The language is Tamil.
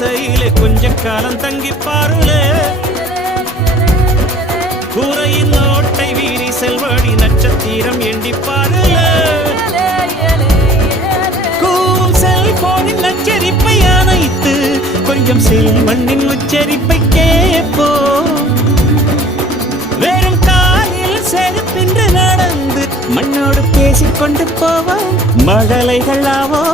குடிசையிலே கொஞ்ச காலம் தங்கி பாருலே கூரையின் ஓட்டை வீரி செல்வாடி நட்சத்திரம் எண்டி பாருலே கூவும் செல்போனின் நச்சரிப்பை அணைத்து கொஞ்சம் செல்வண்ணின் உச்சரிப்பை கேட்போ வெறும் காலில் செருப்பின்று நடந்து மண்ணோடு பேசிக்கொண்டு போவோம் மழலைகளாவோ